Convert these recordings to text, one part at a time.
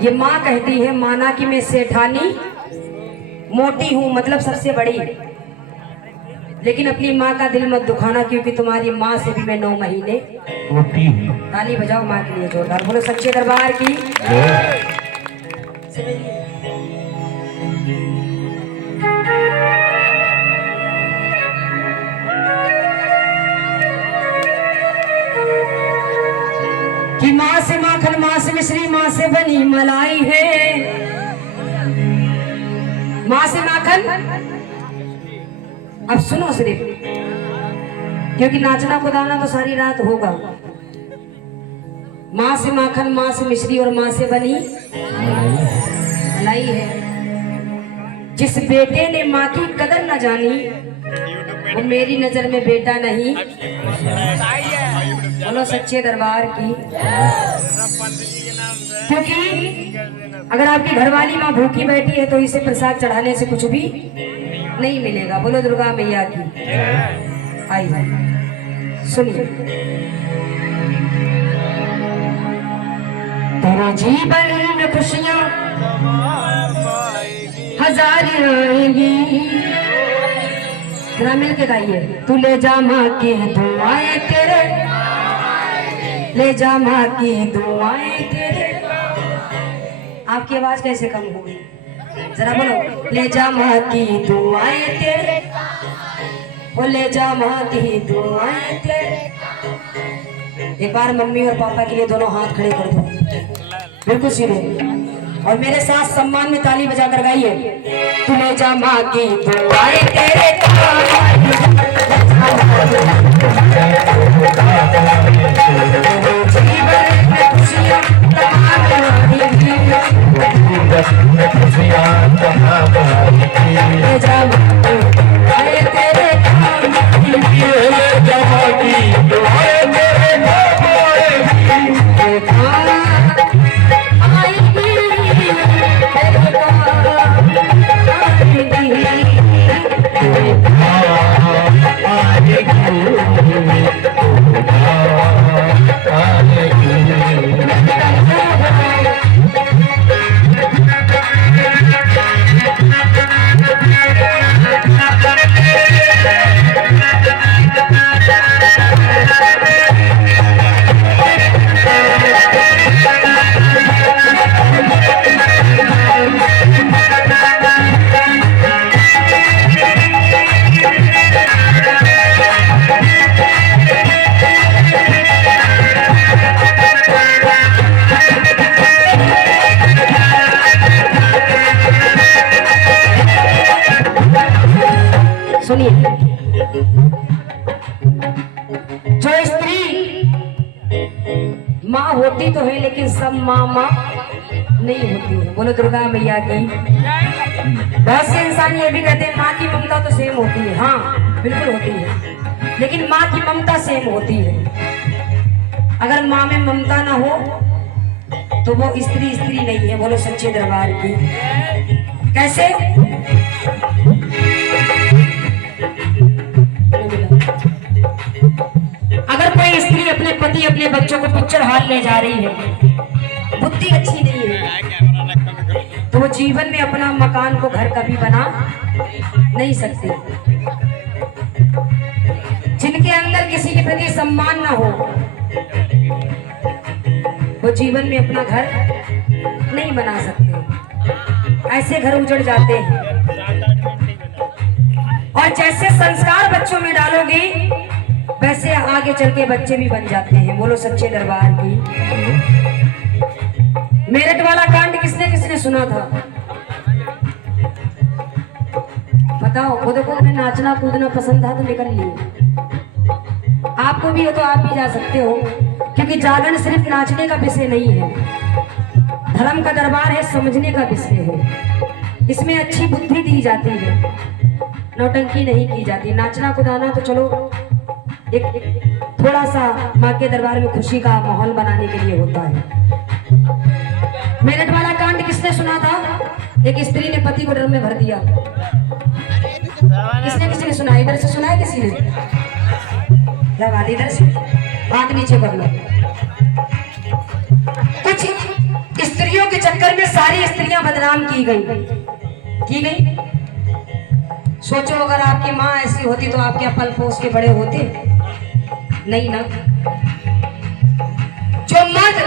ये माँ कहती है माना कि मैं सेठानी मोटी हूँ, मतलब सबसे बड़ी, लेकिन अपनी माँ का दिल मत दुखाना क्योंकि तुम्हारी माँ से भी मैं 9 महीने मोटी हूँ। ताली बजाओ माँ के लिए जोरदार, बोलो सच्चे दरबार की। कि माँ से माखन, माँ से मिश्री, माँ से बनी मलाई है। माँ से माखन, अब सुनो सिर्फ, क्योंकि नाचना कुदाना तो सारी रात होगा। माँ से माखन, माँ से मिश्री और माँ से बनी मलाई है। जिस बेटे ने माँ की कदर न जानी वो मेरी नजर में बेटा नहीं। बोलो सच्चे दरबार की। क्योंकि अगर आपकी घरवाली माँ भूखी बैठी है तो इसे प्रसाद चढ़ाने से कुछ भी नहीं मिलेगा। बोलो दुर्गा मैया की। आई सुनिए, तेरे जीवन में खुशियाँ हजार आएंगी। जरा मिल के गाइए। तू ले जा माँ की दुआएं तेरे, ले जा माँ की दुआएं तेरे। आपकी आवाज कैसे कम हो गई? जरा बोलो। ले जा माँ की दुआएं तेरे, वो ले जा माँ की दुआएं तेरे। एक बार मम्मी और पापा के लिए दोनों हाथ खड़े कर दो, बिल्कुल सीधे, और मेरे साथ सम्मान में ताली बजा कर गाइए। तू ले जा माँ की दुआएं तेरे, सुनिए। जो स्त्री माँ होती तो है लेकिन सब माँ नहीं होती है। बोलो दुर्गा मैया की। बहुत से इंसान ये भी कहते हैं माँ की ममता तो सेम होती है। हाँ बिल्कुल होती है, लेकिन माँ की ममता सेम होती है। अगर माँ में ममता ना हो तो वो स्त्री स्त्री नहीं है। बोलो सच्चे दरबार की। कैसे? अगर कोई स्त्री अपने पति अपने बच्चों को पिक्चर हॉल ले जा रही है, बुद्धि अच्छी नहीं है, तो वो जीवन में अपना मकान को घर कभी बना नहीं सकती। जिनके अंदर किसी के प्रति सम्मान ना हो वो जीवन में अपना घर नहीं बना सकते। ऐसे घर उजड़ जाते हैं। और जैसे संस्कार बच्चों में डालोगे वैसे आगे चल के बच्चे भी बन जाते हैं। बोलो सच्चे दरबार की। मेरठ वाला कांड किसने किसने सुना था? बताओ। खुद को उन्हें नाचना कूदना पसंद था तो निकल लिए। आपको भी हो तो आप भी जा सकते हो, क्योंकि जागरण सिर्फ नाचने का विषय नहीं है, धर्म का दरबार है, समझने का विषय है। इसमें अच्छी बुद्धि दी जाती है, नौटंकी नहीं की जाती। नाचना कुदाना तो चलो एक थोड़ा सा माँ के दरबार में खुशी का माहौल बनाने के लिए होता है। मेरठ वाला कांड किसने सुना था? एक स्त्री ने पति को ड्रम में भर दिया। किसने सुना? इधर से सुना है किसी ने? क्या बात, इधर से हाथ नीचे कर लो। कुछ स्त्रियों के चक्कर बदनाम की गई। सोचो अगर आपकी माँ ऐसी होती तो आप क्या पल पोस के बड़े होते? नहीं ना। जो मर्द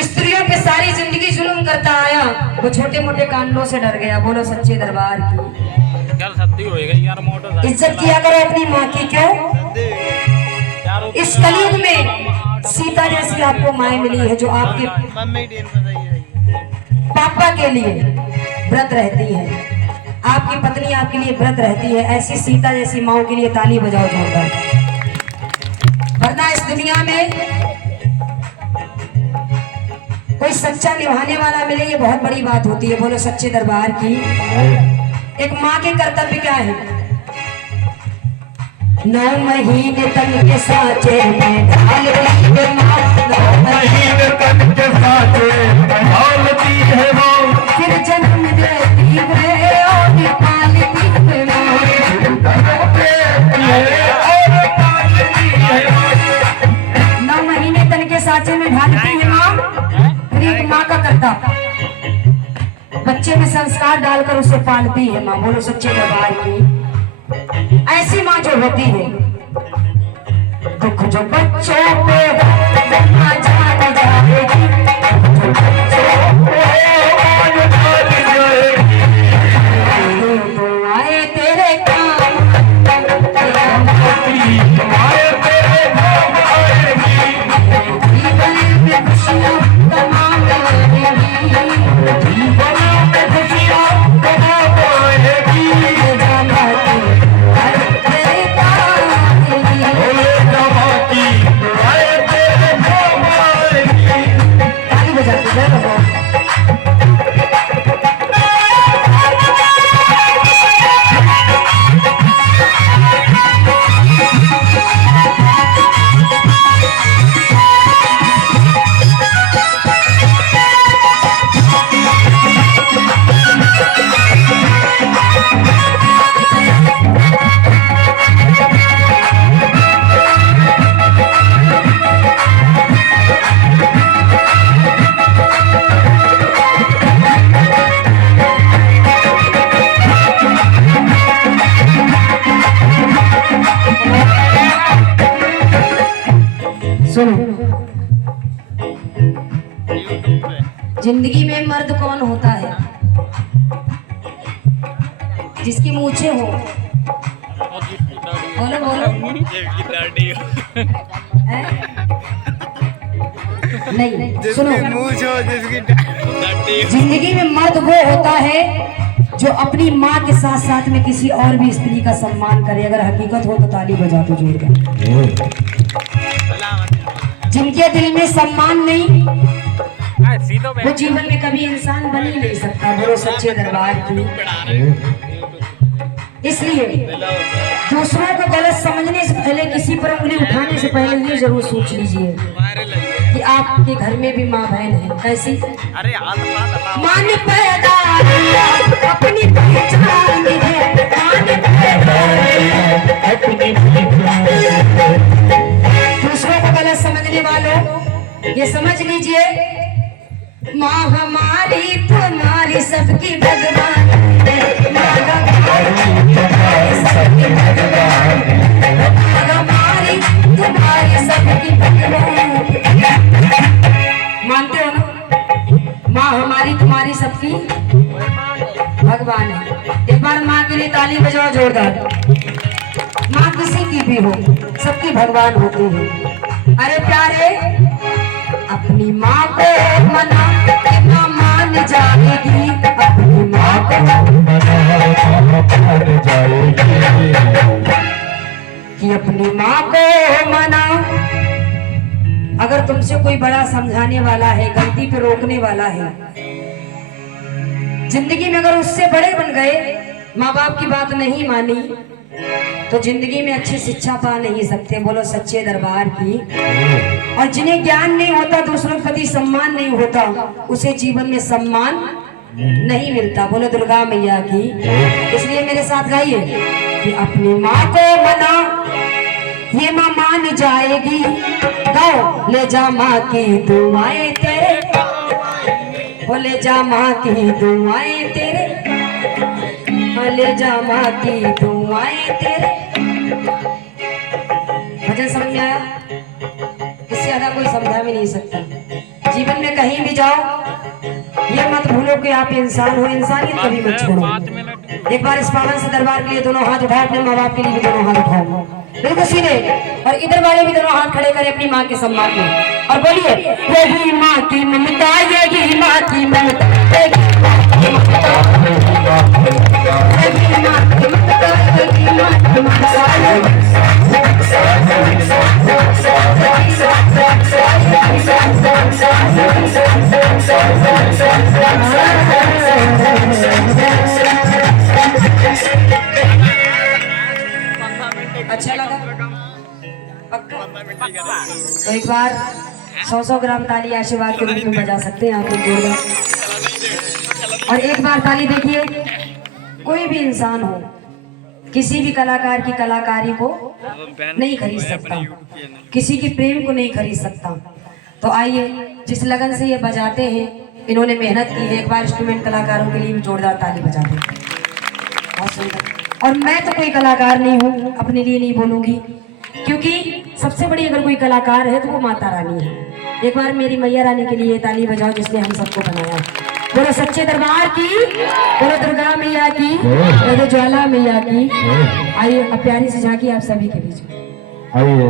स्त्रियों पे सारी जिंदगी जुल्म करता आया वो छोटे मोटे कांडों से डर गया। बोलो सच्चे दरबार की। इज्जत किया करो अपनी माँ की। क्यों? इस कलयुग में सीता जैसी आपको माँ मिली है जो आपके पापा के लिए व्रत रहती है, आपकी पत्नी आपके लिए व्रत रहती है। ऐसी सीता जैसी माओ के लिए ताली बजाओ जोरदार। वरना इस दुनिया में कोई सच्चा निभाने वाला मिले ये बहुत बड़ी बात होती है। बोलो सच्चे दरबार की। एक माँ के कर्तव्य क्या है? 9 महीने तक के साचे में ढालती है माँ, 9 महीने तक के साचे में ढालती है माँ, फिर जन्म देती है और पालती है माँ, 9 महीने तक के साचे में ढालती है माँ। फिर एक माँ का कर्तव्य बच्चे में संस्कार डालकर उसे पालती है माँ। बोलो सच्चे दरबार की। ऐसी माँ जो होती है दुख जो बच्चों पे माँ जान जाएगी, जो बच्चों पे माँ जान जाएगी, तो आए तेरे काम आए तेरे काम आएगी, जीवन में खुशियाँ तमाम आएगी, जीवन में खुशियाँ तमाम आएगी। जिंदगी में मर्द कौन होता है? जिसकी मूछें हो। बोलो बोलो। नहीं सुनो, जिंदगी में मर्द वो होता है जो अपनी माँ के साथ साथ में किसी और भी स्त्री का सम्मान करे। अगर हकीकत हो तो ताली बजा तो जोर कर। जिनके दिल में सम्मान नहीं वो जीवन में कभी इंसान बन ही नहीं सकता। बोलो सच्चे दरबार की। इसलिए दूसरों को गलत समझने से पहले, किसी पर उंगली उठाने से पहले ये जरूर सोच लीजिए कि आपके घर में भी माँ बहन है। कैसी? माँ ने पैदा अपनी पहचान है, माँ ने पैदा अपनी पहचान। दूसरों को गलत समझने वालों ये समझ लीजिए, माँ हमारी तुम्हारी सबकी भगवान है, माँ हमारी सबकी भगवान, माँ हमारी तुम्हारी सबकी भगवान। मानते हो ना? माँ हमारी तुम्हारी सबकी भगवान है। एक बार माँ के लिए ताली बजाओ जोरदार। माँ किसी की भी हो, सबकी भगवान होती है। अरे प्यारे, अपनी माँ को मना के माँ मान जाएगी, अपनी माँ को मान जाएगी, कि अपनी माँ को मना। अगर तुमसे कोई बड़ा समझाने वाला है, गलती पे रोकने वाला है, जिंदगी में अगर उससे बड़े बन गए, माँ बाप की बात नहीं मानी, तो जिंदगी में अच्छी शिक्षा पा नहीं सकते। बोलो सच्चे दरबार की। और जिन्हें ज्ञान नहीं होता, दूसरों के प्रति सम्मान नहीं होता, उसे जीवन में सम्मान नहीं मिलता। बोलो दुर्गा मैया की। इसलिए मेरे साथ गाइए कि अपनी माँ को मना, ये माँ मान जाएगी, गाओ ले जा माँ की दुआएं तेरे। बोले जा माँ की दुआएं तेरे, बोले जा माँ की दुआएं तेरे। भजन समझ में आया? इससे ज्यादा कोई समझा भी नहीं सकता। जीवन में कहीं भी जाओ ये मत भूलो कि आप इंसान हो, इंसानियत कभी मत छोड़ो। एक बार इस पावन से दरबार के लिए दोनों हाथ उठाओ, अपने माँ बाप के लिए भी दोनों हाथ उठाओ, बिल्कुल सीधे। और इधर वाले भी दोनों हाथ खड़े करें अपनी माँ के सम्मान में और बोलिए, यही माँ की ममता, यही माँ की ममता, यही माँ की ममता, यही माँ की ममता, यही माँ की ममता। अच्छा लगा? पक्का? तो एक बार 100 ग्राम ताली आशीर्वाद के रूप में बजा सकते हैं आप लोग। और एक बार ताली देखिए। कोई भी इंसान हो, किसी भी कलाकार की कलाकारी को नहीं खरीद सकता, किसी के प्रेम को नहीं खरीद सकता। तो आइए, जिस लगन से ये बजाते हैं, इन्होंने मेहनत की है। एक बार इंस्ट्रूमेंट कलाकारों के लिए भी जोरदार ताली बजा दें। बहुत सुंदर। और मैं तो कोई कलाकार नहीं हूँ, अपने लिए नहीं बोलूंगी, क्योंकि सबसे बड़ी अगर कोई कलाकार है तो वो माता रानी है। एक बार मेरी मैया रानी के लिए ताली बजाओ, जिसने हम सबको बनाया। बोलो सच्चे दरबार की, बोलो दुर्गा मैया की, बोलो ज्वाला मैया की। आइए अब प्यारी से झांकी आप सभी के बीच। आइए।